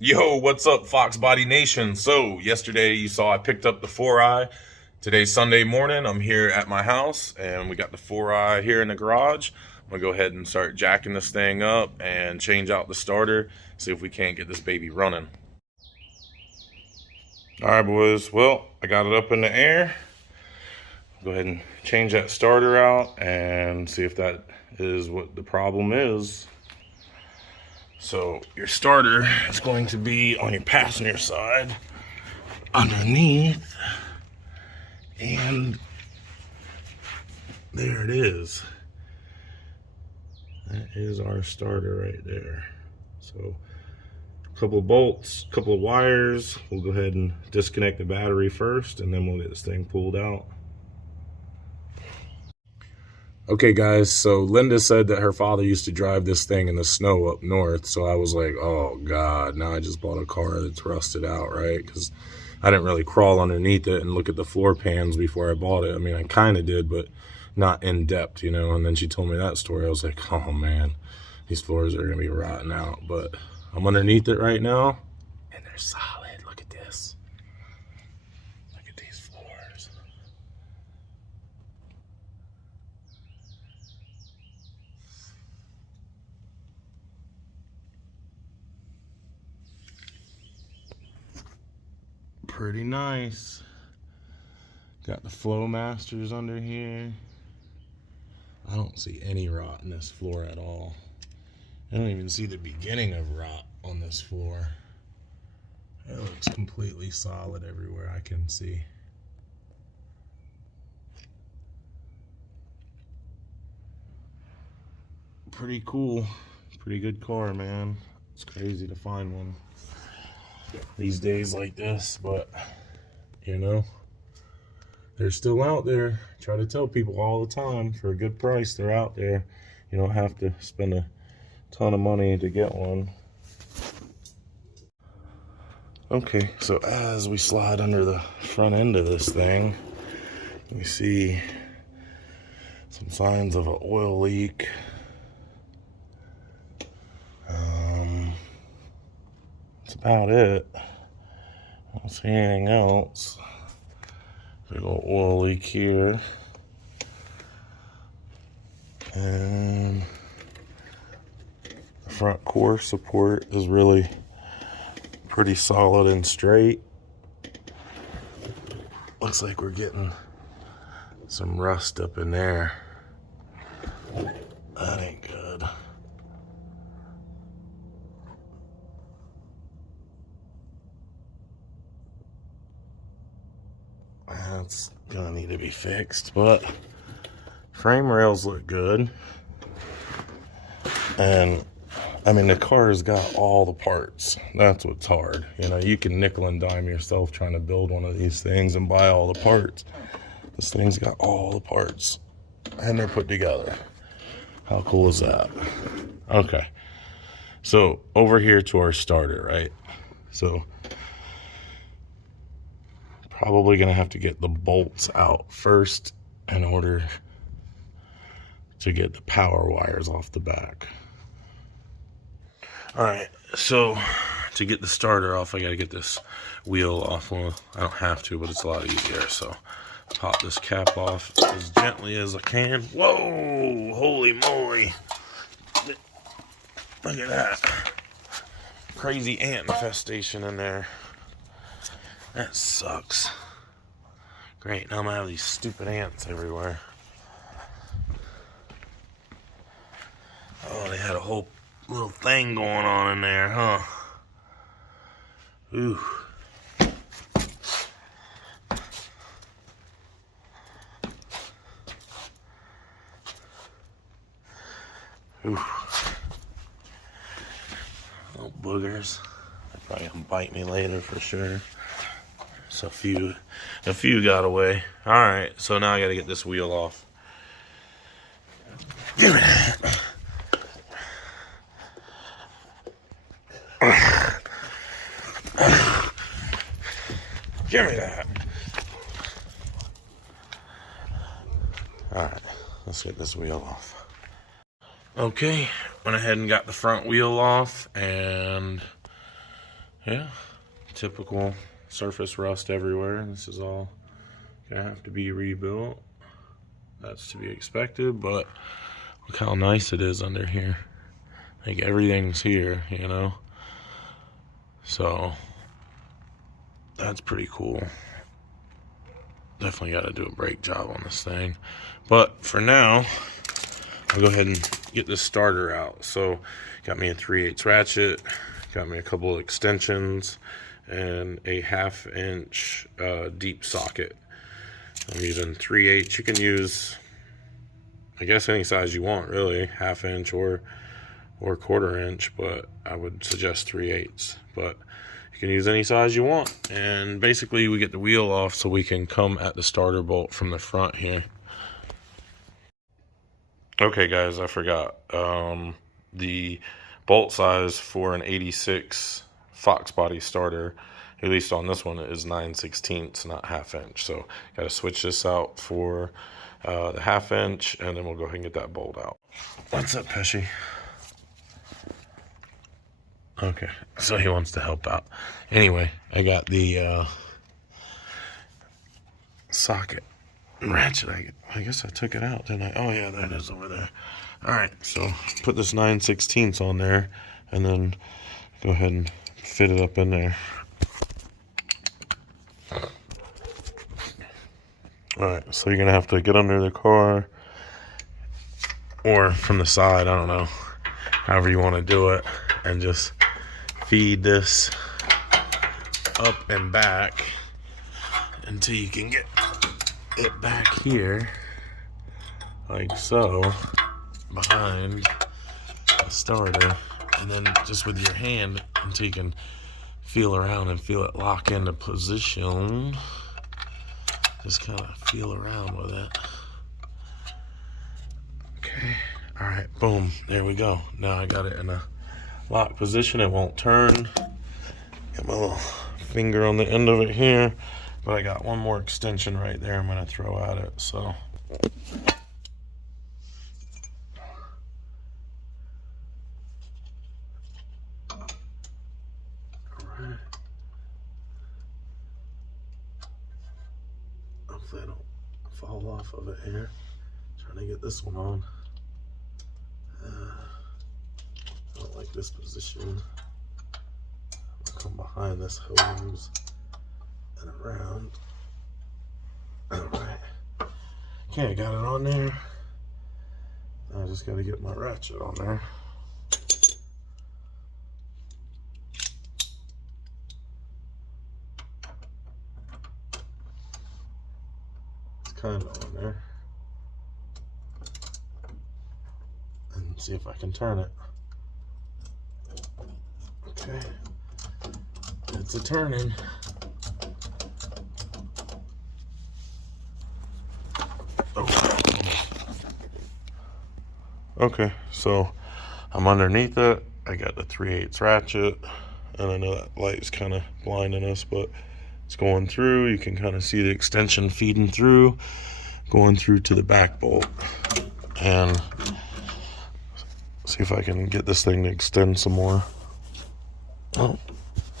Yo, what's up, Foxbody Nation? So, yesterday you saw I picked up the 4i. Today's Sunday morning. I'm here at my house, and we got the 4i here in the garage. I'm gonna go ahead and start jacking this thing up and change out the starter, see if we can't get this baby running. All right, boys. Well, I got it up in the air. Go ahead and change that starter out and see if that is what the problem is. So your starter is going to be on your passenger side underneath, and there it is. That is our starter right there. So a couple of bolts, a couple of wires. We'll go ahead and disconnect the battery first, and then we'll get this thing pulled out. Okay, guys, so Linda said that her father used to drive this thing in the snow up north, so I was like, oh, God, now I just bought a car that's rusted out, right? Because I didn't really crawl underneath it and look at the floor pans before I bought it. I mean, I kind of did, but not in depth, you know? And then she told me that story. I was like, oh, man, these floors are going to be rotting out. But I'm underneath it right now, and they're solid. Look at this. Look at these floors. Pretty nice. Got the flow masters under here. I don't see any rot in this floor at all. I don't even see the beginning of rot on this floor. It looks completely solid everywhere I can see. Pretty cool. Pretty good car, man. It's crazy to find one these days like this, but you know, they're still out there. Try to tell people all the time, for a good price, they're out there. You don't have to spend a ton of money to get one. Okay, so as we slide under the front end of this thing, we see some signs of an oil leak. That's about it. I don't see anything else. Big old oil leak here. And the front core support is really pretty solid and straight. Looks like we're getting some rust up in there. That ain't good. That's gonna need to be fixed, but frame rails look good. And I mean, the car's got all the parts. That's what's hard. You know, you can nickel and dime yourself trying to build one of these things and buy all the parts. This thing's got all the parts and they're put together. How cool is that? Okay. So over here to our starter, right? So probably gonna have to get the bolts out first in order to get the power wires off the back. All right, so to get the starter off, I gotta get this wheel off. Well, I don't have to, but it's a lot easier. So pop this cap off as gently as I can. Whoa, holy moly. Look at that. Crazy ant infestation in there. That sucks. Great, now I'm gonna have these stupid ants everywhere. Oh, they had a whole little thing going on in there, huh? Ooh. Ooh. Little boogers. They're probably gonna bite me later for sure. So a few got away. All right, so now I gotta get this wheel off. Give me that. Give me that. All right, let's get this wheel off. Okay, went ahead and got the front wheel off, and yeah, typical surface rust everywhere. This is all gonna have to be rebuilt. That's to be expected, but look how nice it is under here. Like everything's here, you know? So that's pretty cool. Definitely got to do a brake job on this thing. But for now, I'll go ahead and get this starter out. So got me a 3/8 ratchet, got me a couple of extensions, and a 1/2 inch deep socket. I'm using 3/8. You can use, I guess, any size you want, really, 1/2 inch or 1/4 inch, but I would suggest 3/8. But you can use any size you want. And basically we get the wheel off so we can come at the starter bolt from the front here. Okay guys, I forgot. The bolt size for an 86 Foxbody starter, at least on this one, is 9/16, not 1/2 inch. So got to switch this out for the 1/2 inch, and then we'll go ahead and get that bolt out. What's up, Pesci? Okay, so he wants to help out. Anyway, I got the socket ratchet. I guess I took it out, didn't I? Oh yeah, there it is over there. All right, so put this 9/16 on there, and then go ahead and fit it up in there. All right, so you're gonna have to get under the car, or from the side, I don't know, however you want to do it, and just feed this up and back until you can get it back here, like so, behind the starter, and then just with your hand until you can feel around and feel it lock into position. Just kind of feel around with it. Okay, all right, boom, there we go. Now I got it in a lock position. It won't turn. Got my little finger on the end of it here, but I got one more extension right there I'm gonna throw at it. So alright, hopefully I don't fall off of it here. Trying to get this one on. I don't like this position. I'll come behind this hose and around. Alright. Okay, I got it on there. Now I just gotta get my ratchet on there. It's kind of on there. And see if I can turn it. Okay. It's a turning. Okay, so I'm underneath it. I got the 3/8 ratchet, and I know that light's kind of blinding us, but it's going through. You can kind of see the extension feeding through, going through to the back bolt. And see if I can get this thing to extend some more. Oh,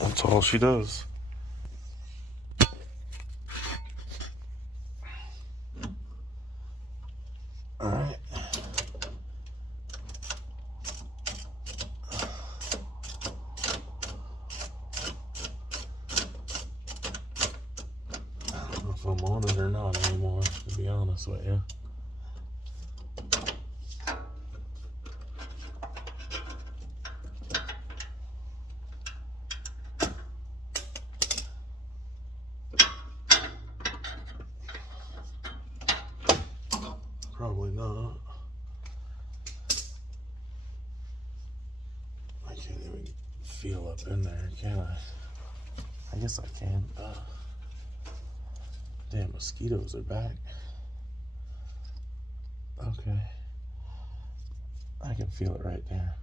that's all she does. All right. I don't know if I'm on it or not anymore, to be honest with you. Probably not. I can't even feel up in there, can I? I guess I can. Damn, mosquitoes are back. Okay. I can feel it right there.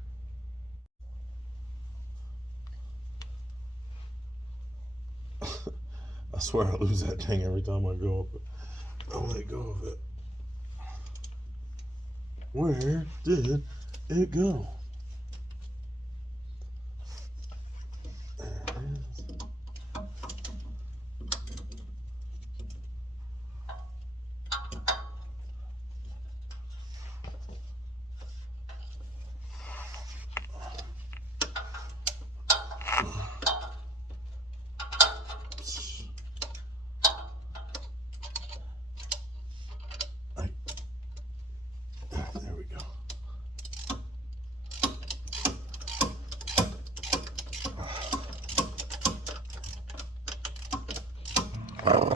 I swear I lose that thing every time I go up. I let go of it. Where did it go? There it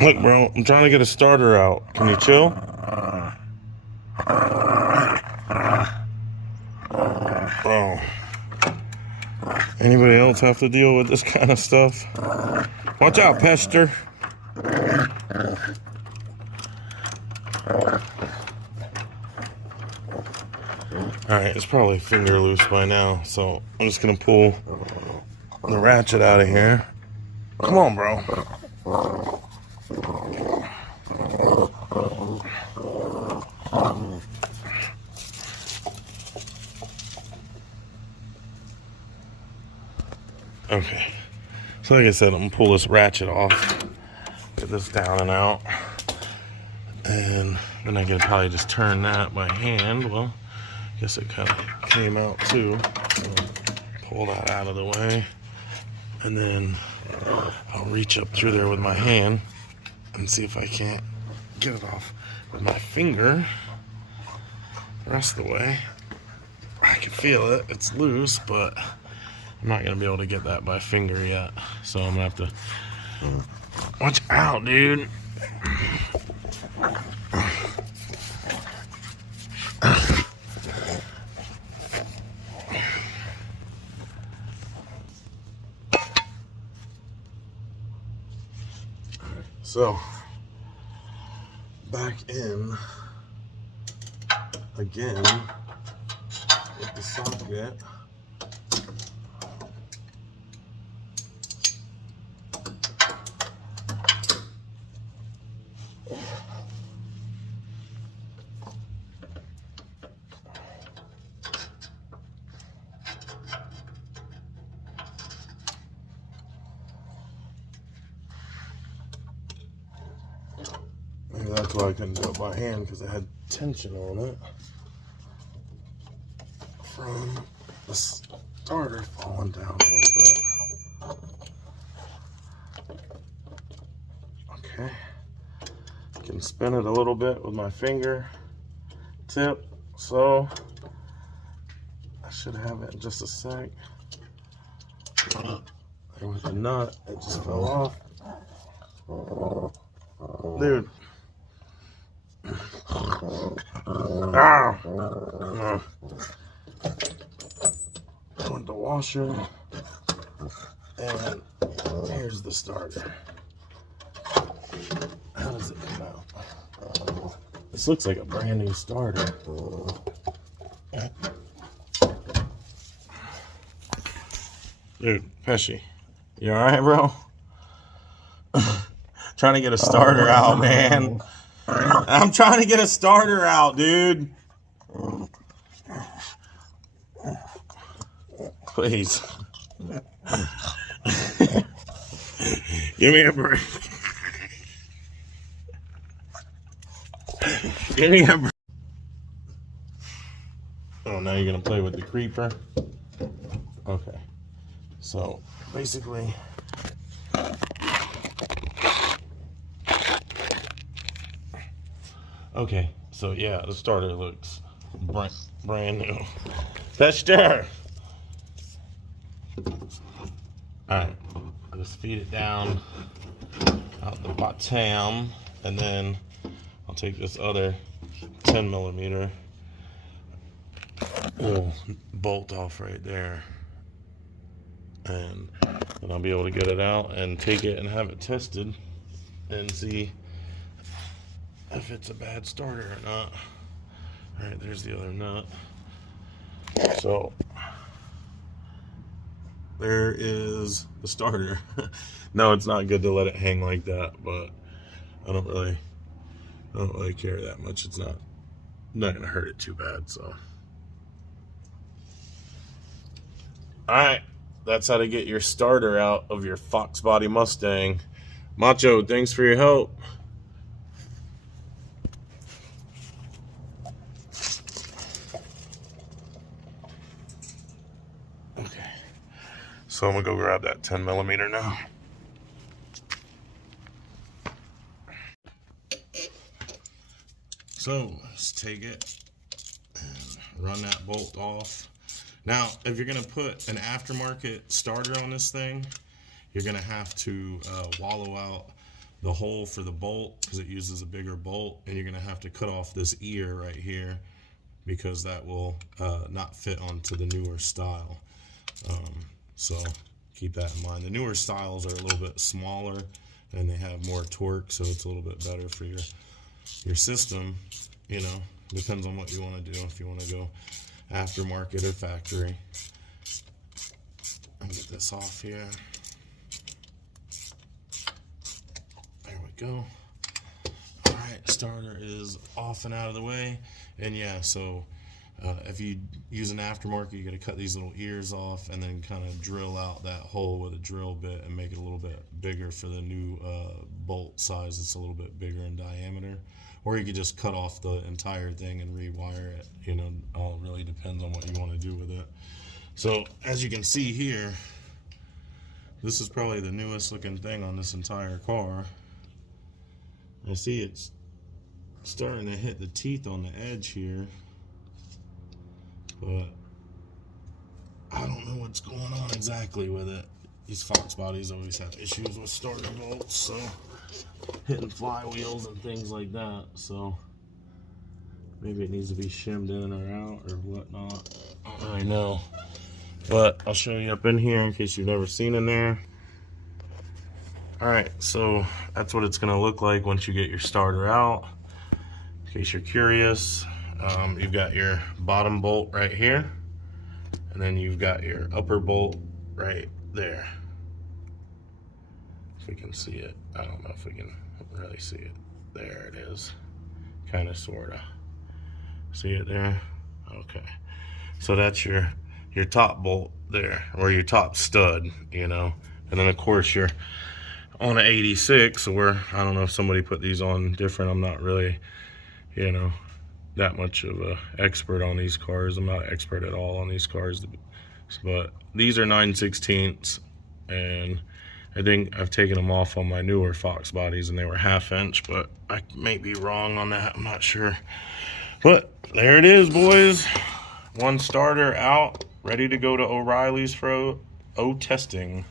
Look, bro, I'm trying to get a starter out. Can you chill? Bro. Anybody else have to deal with this kind of stuff? Watch out, Pester. Alright, it's probably finger loose by now, so I'm just gonna pull the ratchet out of here. Come on, bro. Okay, so like I said, I'm gonna pull this ratchet off, get this down and out, and then I can probably just turn that by hand. Well, I guess it kind of came out too, so pull that out of the way, and then I'll reach up through there with my hand and see if I can't get it off with my finger. The rest of the way, I can feel it, it's loose, but I'm not gonna be able to get that by finger yet, so I'm gonna have to watch out, dude. So back in again with the socket. Maybe that's why I couldn't do it by hand, because it had tension on it from the starter falling down a little bit. Okay, I can spin it a little bit with my finger tip, so I should have it in just a sec. There was a nut, it just fell off. Dude. Ah! With the washer, and here's the starter. How does it come out? This looks like a brand new starter. Dude, Pesci, you alright, bro? Trying to get a starter out, man. I'm trying to get a starter out, dude. Please. Give me a break. Give me a break. Oh, now you're going to play with the creeper? Okay. So, basically... Okay, so yeah, the starter looks brand new. Pester! Alright, I'll just feed it down out the bottom, and then I'll take this other 10 millimeter little bolt off right there, and then I'll be able to get it out and take it and have it tested and see if it's a bad starter or not. All right, there's the other nut. So there is the starter. No, it's not good to let it hang like that, but I don't really care that much. It's not gonna hurt it too bad. So all right, that's how to get your starter out of your Foxbody Mustang. Macho, thanks for your help. Okay, so I'm gonna go grab that 10 millimeter now. So let's take it and run that bolt off. Now, if you're gonna put an aftermarket starter on this thing, you're gonna have to wallow out the hole for the bolt because it uses a bigger bolt, and you're going to have to cut off this ear right here because that will not fit onto the newer style. So keep that in mind. The newer styles are a little bit smaller and they have more torque, so it's a little bit better for your system. You know, depends on what you want to do. If you want to go aftermarket or factory. I'll get this off here. There we go. All right, starter is off and out of the way. And yeah, so if you use an aftermarket, you got to cut these little ears off and then kind of drill out that hole with a drill bit and make it a little bit bigger for the new bolt size. It's a little bit bigger in diameter. Or you could just cut off the entire thing and rewire it. You know, all really depends on what you want to do with it. So as you can see here, this is probably the newest looking thing on this entire car. I see it's starting to hit the teeth on the edge here, but I don't know what's going on exactly with it. These Foxbodies always have issues with starter bolts, so hitting flywheels and things like that. So maybe it needs to be shimmed in or out or whatnot. I don't really know, but I'll show you up in here in case you've never seen in there. Alright, so that's what it's going to look like once you get your starter out. In case you're curious, you've got your bottom bolt right here, and then you've got your upper bolt right there. If we can see it. I don't know if we can really see it. There it is. Kind of, sort of. See it there? Okay. So that's your top bolt there, or your top stud, you know. And then of course you're on an 86, or I don't know if somebody put these on different. I'm not really, you know, that much of a expert on these cars. I'm not expert at all on these cars, but these are 9/16, and I think I've taken them off on my newer Foxbodies and they were 1/2 inch, but I may be wrong on that. I'm not sure. But there it is, boys. One starter out, ready to go to O'Reilly's for O testing.